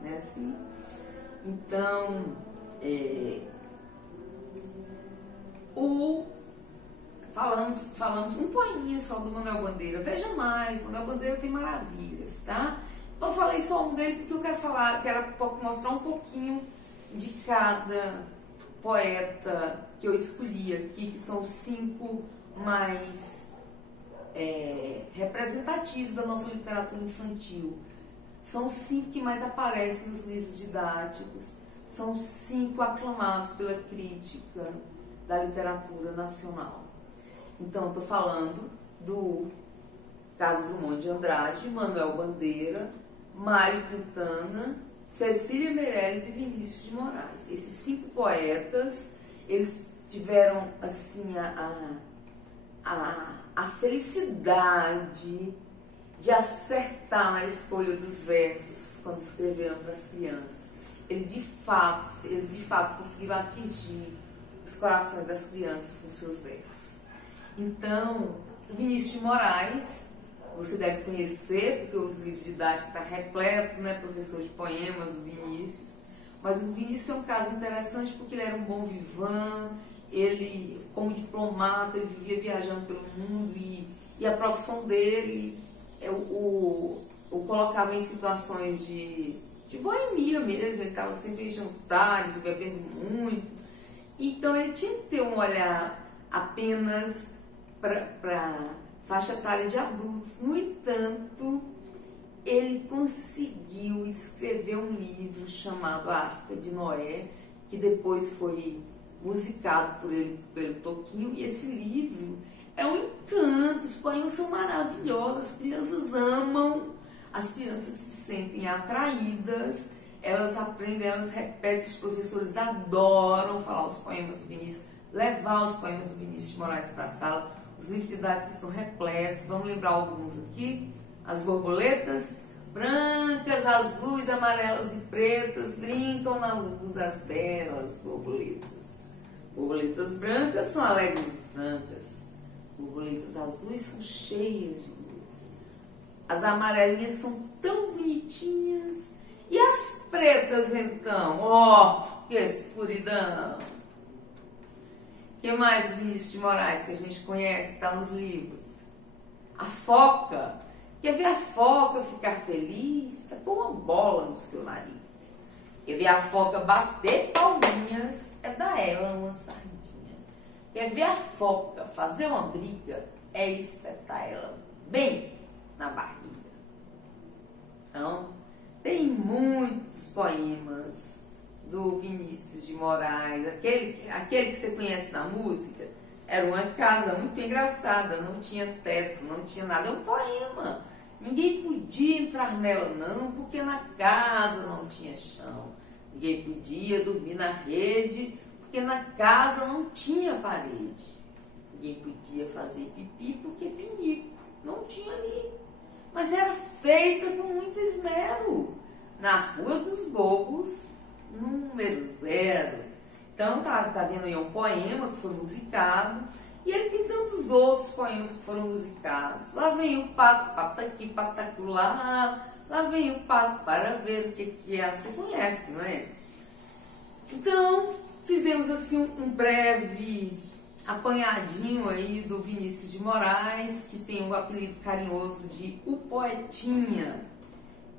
né, assim? Então, falamos um poeminha só do Manuel Bandeira. Veja mais, Manuel Bandeira tem maravilhas, tá? Eu falei só um dele porque eu quero mostrar um pouquinho de cada poeta que eu escolhi aqui, que são os 5 mais representativos da nossa literatura infantil. São os 5 que mais aparecem nos livros didáticos, são os 5 aclamados pela crítica da literatura nacional. Então, estou falando do Carlos Drummond de Andrade, Manuel Bandeira, Mário Quintana, Cecília Meirelles e Vinícius de Moraes. Esses 5 poetas, eles tiveram assim a felicidade de acertar na escolha dos versos quando escreveram para as crianças. Eles de fato conseguiram atingir os corações das crianças com seus versos. Então, o Vinícius de Moraes, você deve conhecer, porque os livros didáticos estão repletos, né, professor de poemas, o Vinícius. Mas o Vinícius é um caso interessante porque ele era um bom vivant, ele, como diplomata, ele vivia viajando pelo mundo e a profissão dele o colocava em situações de boemia mesmo, ele estava sempre em jantares, bebendo muito. Então ele tinha que ter um olhar apenas para faixa etária de adultos. No entanto, ele conseguiu escrever um livro chamado A Arca de Noé, que depois foi musicado por ele, pelo Toquinho, e esse livro é um encanto, os poemas são maravilhosos, as crianças amam, as crianças se sentem atraídas, elas aprendem, elas repetem, os professores adoram falar os poemas do Vinícius, levar os poemas do Vinícius de Moraes para a sala, os livros didáticos estão repletos, vamos lembrar alguns aqui: as borboletas brancas, azuis, amarelas e pretas brincam na luz as belas borboletas. Borboletas brancas são alegres e francas, borboletas azuis são cheias de luz, as amarelinhas são tão bonitinhas, e as pretas então, ó, que escuridão. O que mais, Vinícius de Moraes, que a gente conhece, que está nos livros? A foca. Quer ver a foca ficar feliz? É pôr uma bola no seu nariz. Quer ver a foca bater palminhas? É dar ela uma sardinha. Quer ver a foca fazer uma briga? É espetar ela bem na barriga. Então, tem muitos poemas do Vinícius de Moraes. Aquele que você conhece na música, era uma casa muito engraçada, não tinha teto, não tinha nada. É um poema. Ninguém podia entrar nela não, porque na casa não tinha chão. Ninguém podia dormir na rede, porque na casa não tinha parede. Ninguém podia fazer pipi, porque pinico não tinha ali. Mas era feita com muito esmero. Na Rua dos Bobos, número 0. Então, tá vendo aí um poema que foi musicado, e ele tem tantos outros poemas que foram musicados. Lá vem o pato, pataqui, pataculá, lá vem o pato para ver o que é. Você conhece, não é? Então, fizemos assim um breve apanhadinho aí do Vinícius de Moraes, que tem o apelido carinhoso de O Poetinha.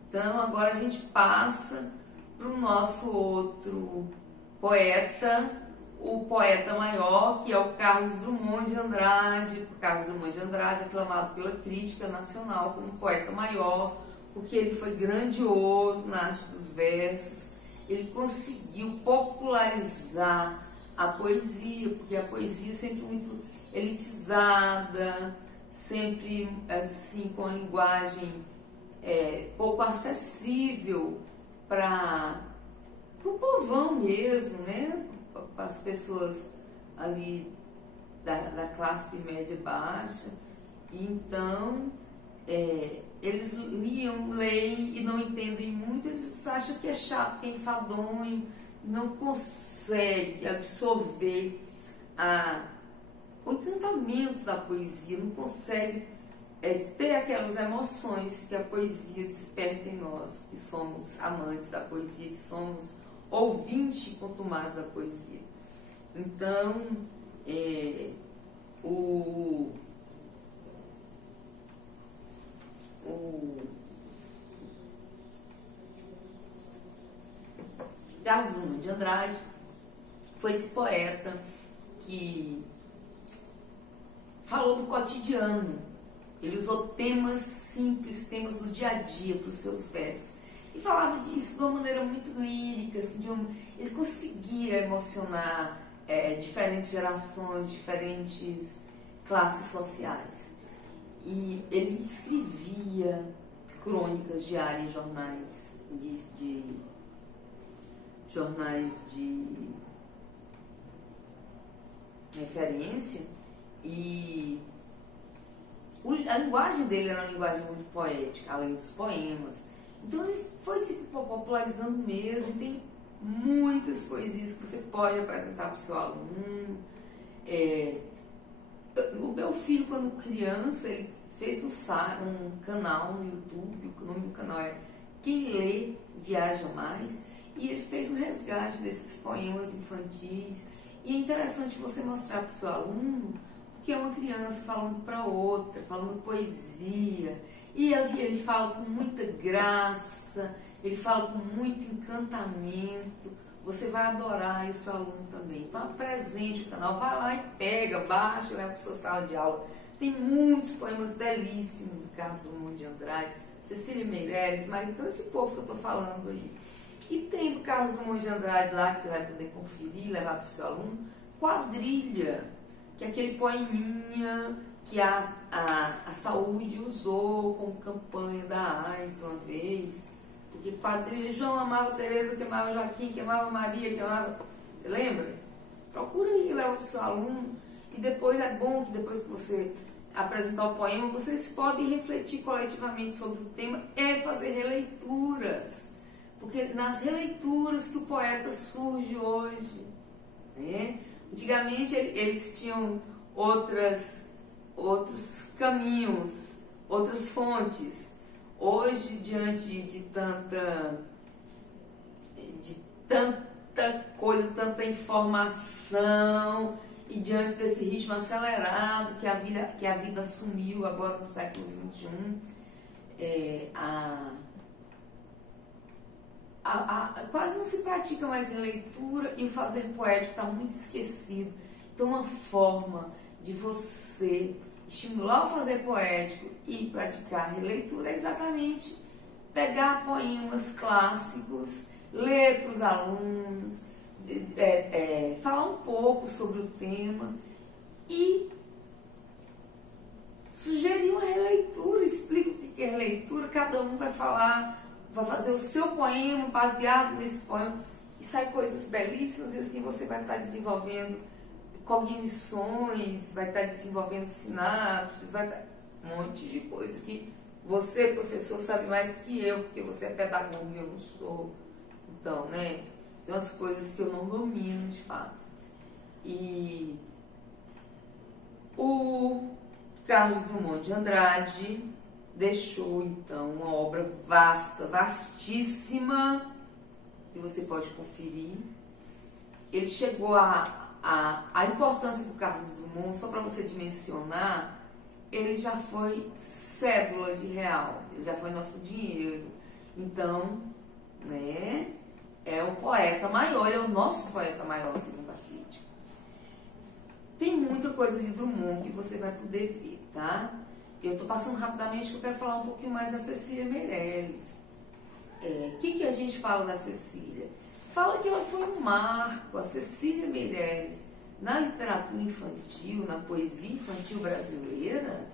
Então, agora a gente passa para o nosso outro poeta, o poeta maior, que é o Carlos Drummond de Andrade. Carlos Drummond de Andrade, aclamado pela crítica nacional como poeta maior, porque ele foi grandioso na arte dos versos. Ele conseguiu popularizar a poesia, porque a poesia é sempre muito elitizada, sempre assim com a linguagem pouco acessível para o povão mesmo, né? Para as pessoas ali da classe média baixa. Então, eles leem e não entendem muito, eles acham que é chato, que é enfadonho, não consegue absorver o encantamento da poesia, não consegue ter aquelas emoções que a poesia desperta em nós, que somos amantes da poesia, que somos ouvintes contumaz da poesia. Então, o Carlos Drummond de Andrade foi esse poeta que falou do cotidiano. Ele usou temas simples, temas do dia a dia para os seus versos. E falava disso de uma maneira muito lírica, assim, ele conseguia emocionar diferentes gerações, diferentes classes sociais. E ele escrevia crônicas diárias em jornais de referência, e a linguagem dele era uma linguagem muito poética, além dos poemas. Então ele foi se popularizando mesmo, e tem muitas poesias que você pode apresentar para o seu aluno. O meu filho, quando criança, ele fez um canal no YouTube, o nome do canal é Quem Lê Viaja Mais, e ele fez um resgate desses poemas infantis. E é interessante você mostrar para o seu aluno, porque é uma criança falando para outra, falando poesia, e ele fala com muita graça, ele fala com muito encantamento, você vai adorar e o seu aluno também. Então apresente o canal, vai lá e pega, baixa, leva para sua sala de aula. Tem muitos poemas belíssimos do Carlos Drummond de Andrade, Cecília Meirelles, Maria, todo esse povo que eu estou falando aí. E tem do Carlos Drummond de Andrade lá, que você vai poder conferir, levar para o seu aluno, Quadrilha, que é aquele poeminha que a saúde usou como campanha da AIDS uma vez. Porque Quadrilha, João amava Tereza, que amava Joaquim, que amava Maria, que amava... Você lembra? Procura aí, leva para o seu aluno. E depois é bom que depois que você apresentar o poema, vocês podem refletir coletivamente sobre o tema e fazer releituras. Porque nas releituras que o poeta surge hoje, né? Antigamente eles tinham outros caminhos, outras fontes. Hoje, diante de tanta coisa, tanta informação, e diante desse ritmo acelerado que a vida assumiu agora no século XXI, quase não se pratica mais releitura, e o fazer poético está muito esquecido. Então, uma forma de você estimular o fazer poético e praticar releitura é exatamente pegar poemas clássicos, ler para os alunos, falar um pouco sobre o tema e sugerir uma releitura. Explica o que é releitura, cada um vai fazer o seu poema baseado nesse poema e sai coisas belíssimas, e assim você vai estar desenvolvendo cognições, vai estar desenvolvendo sinapses, vai estar um monte de coisa que você, professor, sabe mais que eu, porque você é pedagogo e eu não sou. Então, né, tem umas coisas que eu não domino de fato. E o Carlos Drummond de Andrade deixou, então, uma obra vasta, vastíssima, que você pode conferir. Ele chegou a importância do Carlos Drummond, só para você dimensionar, ele já foi cédula de real, ele já foi nosso dinheiro. Então, né, é o poeta maior, é o nosso poeta maior, segundo a crítica. Tem muita coisa de Drummond que você vai poder ver, tá? Eu estou passando rapidamente porque eu quero falar um pouquinho mais da Cecília Meirelles. O que a gente fala da Cecília? Fala que ela foi um marco, a Cecília Meirelles, na literatura infantil, na poesia infantil brasileira.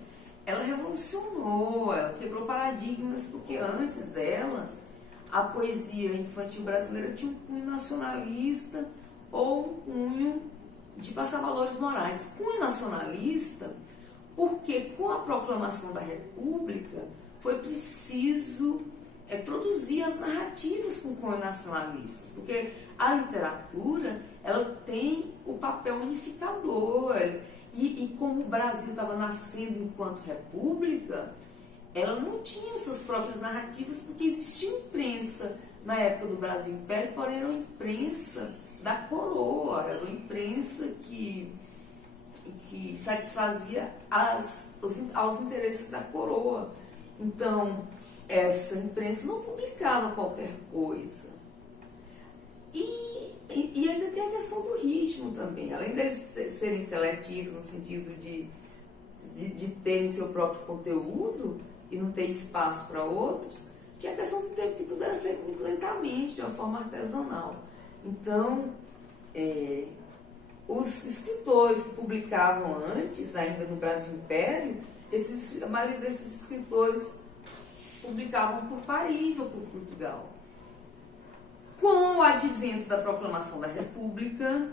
Ela revolucionou, ela quebrou paradigmas, porque antes dela, a poesia infantil brasileira tinha um cunho nacionalista ou um cunho de passar valores morais. Cunho nacionalista, porque com a proclamação da República foi preciso produzir as narrativas com cunho nacionalistas, porque a literatura ela tem o papel unificador, e como o Brasil estava nascendo enquanto república, ela não tinha suas próprias narrativas, porque existia imprensa na época do Brasil Império, porém era uma imprensa da coroa, era uma imprensa que satisfazia aos interesses da coroa. Então, essa imprensa não publicava qualquer coisa. E ainda tem a questão do ritmo também. Além deles serem seletivos no sentido de terem seu próprio conteúdo e não ter espaço para outros, tinha a questão do tempo, que tudo era feito muito lentamente, de uma forma artesanal. Então, os escritores que publicavam antes, ainda no Brasil Império, a maioria desses escritores publicavam por Paris ou por Portugal. Com o advento da proclamação da República,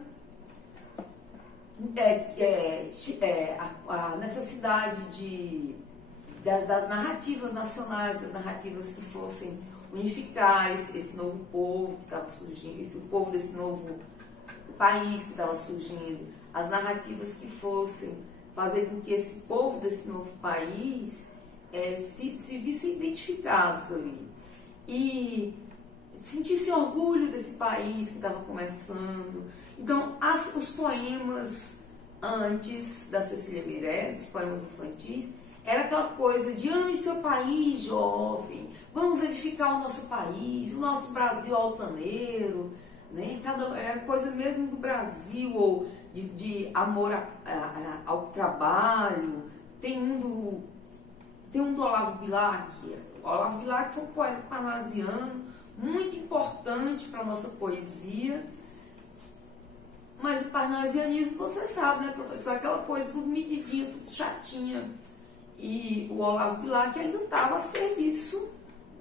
a necessidade das narrativas nacionais, das narrativas que fossem unificar esse novo povo que estava surgindo, esse povo desse novo país que estava surgindo, as narrativas que fossem fazer com que esse povo desse novo país se vissem identificados ali e sentissem orgulho desse país que estava começando. Então, os poemas antes da Cecília Meirelles, os poemas infantis, era aquela coisa de ame seu país, jovem, vamos edificar o nosso país, o nosso Brasil altaneiro, né? É coisa mesmo do Brasil, ou de amor ao trabalho. Tem um do Olavo Bilac. O Olavo Bilac foi um poeta parnasiano, muito importante para a nossa poesia. Mas o parnasianismo, você sabe, né, professor? Aquela coisa tudo medidinha, tudo chatinha. E o Olavo Bilac ainda estava a serviço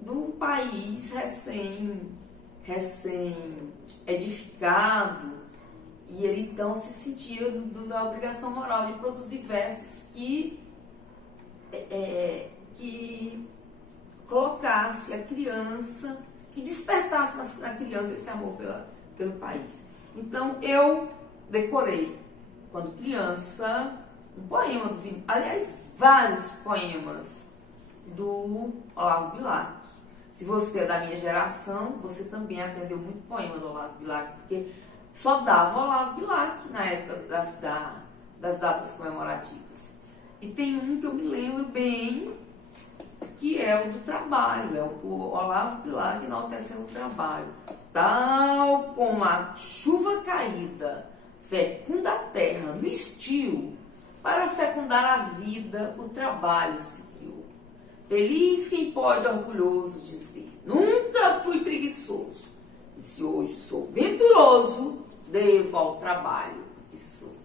de um país recém-edificado. E ele então se sentia da obrigação moral de produzir versos que colocasse a criança, que despertasse na criança esse amor pelo país. Então eu decorei, quando criança, um poema do Vinícius, aliás, vários poemas do Olavo Bilac. Se você é da minha geração, você também aprendeu muito poema do Olavo Bilac, porque só dava Olavo Bilac na época das datas comemorativas. E tem um que eu me lembro bem, que é o do trabalho, é o Olavo Bilac enaltecendo o trabalho. Tal como a chuva caída fecunda a terra no estio, para fecundar a vida o trabalho se criou. Feliz quem pode orgulhoso dizer, nunca fui preguiçoso, e se hoje sou venturoso, devo ao trabalho que sou.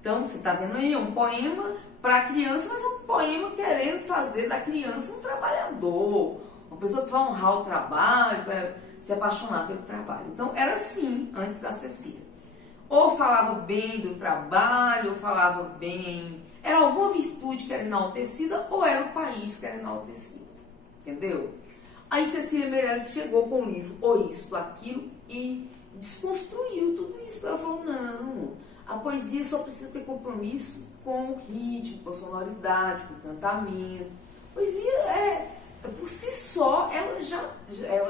Então, você está vendo aí, é um poema para a criança, mas é um poema querendo fazer da criança um trabalhador, uma pessoa que vai honrar o trabalho, vai se apaixonar pelo trabalho. Então, era assim, antes da Cecília. Ou falava bem do trabalho, ou falava bem... Era alguma virtude que era enaltecida, ou era o país que era enaltecido. Entendeu? Aí Cecília Meirelles chegou com o livro Ou Isto, Aquilo, e desconstruiu tudo isso. Ela falou, não, a poesia só precisa ter compromisso com o ritmo, com a sonoridade, com o cantamento. A poesia por si só, ela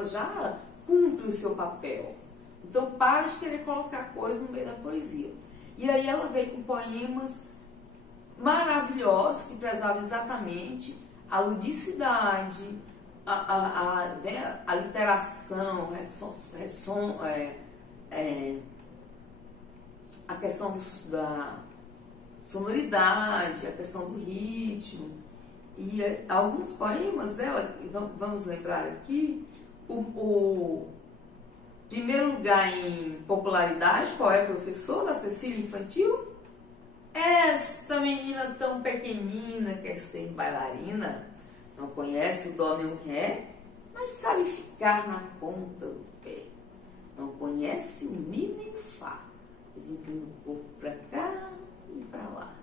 já cumpre o seu papel. Então, para de querer colocar coisa no meio da poesia. E aí ela veio com poemas maravilhosos, que prezavam exatamente a ludicidade, a literação, a questão da sonoridade, a questão do ritmo. E alguns poemas dela, vamos lembrar aqui, o primeiro lugar em popularidade, qual é, professor, da Cecília Infantil? Esta menina tão pequenina quer ser bailarina, não conhece o dó nem o ré, mas sabe ficar na ponta do pé. Não conhece o mi nem o fá, desinclina o corpo para cá e para lá.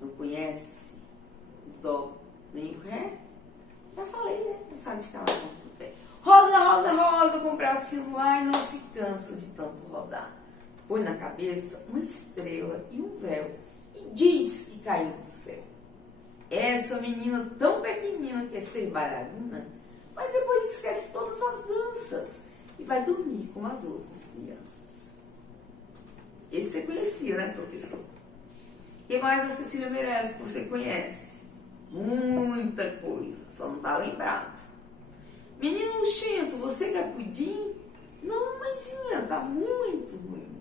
Não conhece o dó nem o ré, já falei, né? Não sabe ficar na ponta do pé. Roda, roda, roda com o bracinho no ar e não se cansa de tanto rodar. Põe na cabeça uma estrela e um véu e diz que caiu do céu. Essa menina tão pequenina quer ser bailarina, mas depois esquece todas as danças e vai dormir como as outras crianças. Esse você conhecia, né, professor? Quem mais a Cecília Meirelles que você conhece? Muita coisa, só não está lembrado. Menino luxento, você quer pudim? Não, mãezinha, tá muito ruim.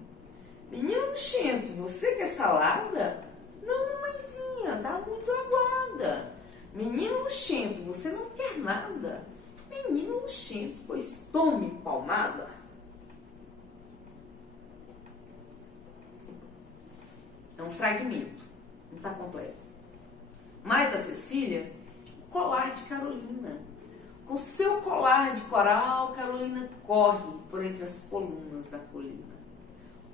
Menino luxento, você quer salada? Não, mãezinha, tá muito aguada. Menino luxento, você não quer nada? Menino luxento, pois tome palmada. É um fragmento, não está completo. Mais da Cecília, o colar de Carolina. Com seu colar de coral, Carolina corre por entre as colunas da colina.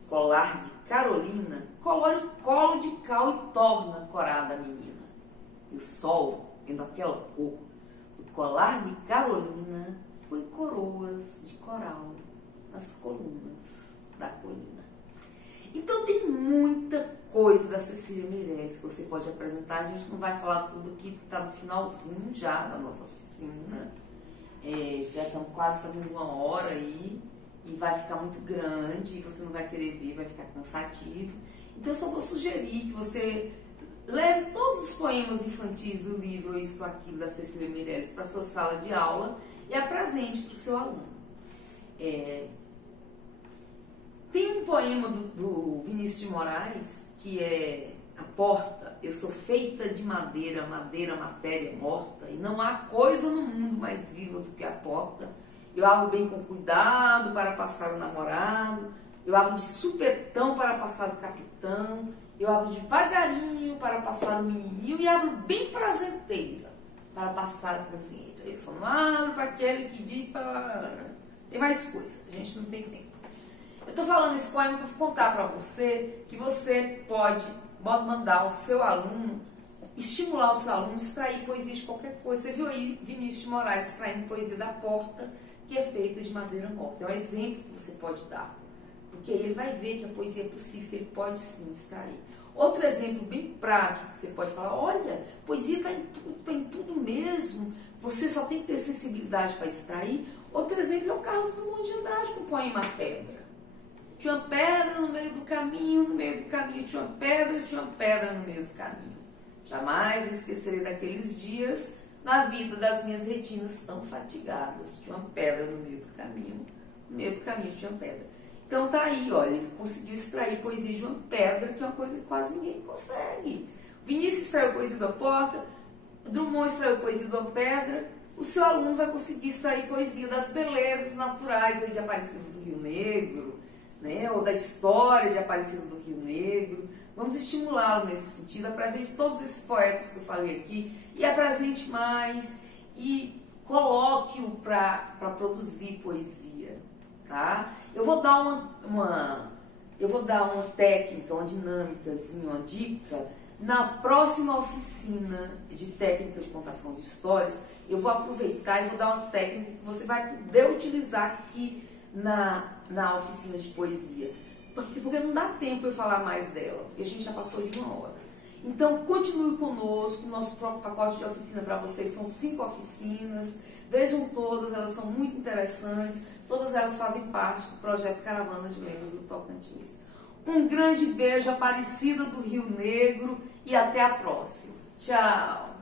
Colar de Carolina colore o colo de cal e torna corada a menina. E o sol, vendo aquela cor, do colar de Carolina, põe coroas de coral nas colunas da colina. Então tem muita coisa da Cecília Meirelles que você pode apresentar. A gente não vai falar tudo aqui porque está no finalzinho já da nossa oficina. Já estamos quase fazendo 1 hora aí e vai ficar muito grande e você não vai querer ver, vai ficar cansativo. Então eu só vou sugerir que você leve todos os poemas infantis do livro Isto Aquilo da Cecília Meirelles para a sua sala de aula e apresente para o seu aluno. Tem um poema do Vinícius de Moraes, que é A Porta. Eu sou feita de madeira, madeira, matéria morta, e não há coisa no mundo mais viva do que a porta. Eu abro bem com cuidado para passar o namorado, eu abro de supetão para passar o capitão, eu abro devagarinho para passar o menininho e abro bem prazenteira para passar a cozinheira. Eu só não abro para aquele que diz... Tem mais coisa, a gente não tem tempo. Eu estou falando esse poema para contar para você que você pode mandar o seu aluno, estimular o seu aluno a extrair poesia de qualquer coisa. Você viu aí Vinícius de Moraes extraindo poesia da porta, que é feita de madeira morta. É um exemplo que você pode dar, porque aí ele vai ver que a poesia é possível, que ele pode sim extrair. Outro exemplo bem prático que você pode falar: olha, poesia está em tudo mesmo, você só tem que ter sensibilidade para extrair. Outro exemplo é o Carlos Drummond de Andrade com o poema Pedra. Tinha uma pedra no meio do caminho, tinha uma pedra no meio do caminho. Jamais me esquecerei daqueles dias na vida das minhas retinas tão fatigadas. Tinha uma pedra no meio do caminho tinha uma pedra. Então tá aí, olha, ele conseguiu extrair poesia de uma pedra, que é uma coisa que quase ninguém consegue. Vinícius extraiu poesia da porta, Drummond extraiu poesia de uma pedra. O seu aluno vai conseguir extrair poesia das belezas naturais aí de Aparecida do Rio Negro, né, ou da história de Aparecida do Rio Negro. Vamos estimulá-lo nesse sentido. Apresente todos esses poetas que eu falei aqui e apresente mais e coloque-o para produzir poesia, tá? Eu vou dar uma técnica, uma dinâmicazinha, uma dica. Na próxima oficina de técnica de contação de histórias, eu vou aproveitar e vou dar uma técnica que você vai poder utilizar aqui na oficina de poesia. Porque não dá tempo eu falar mais dela, porque a gente já passou de 1 hora. Então, continue conosco, o nosso próprio pacote de oficina para vocês são 5 oficinas. Vejam todas, elas são muito interessantes. Todas elas fazem parte do projeto Caravana de Lendas do Tocantins. Um grande beijo, Aparecida do Rio Negro, e até a próxima. Tchau!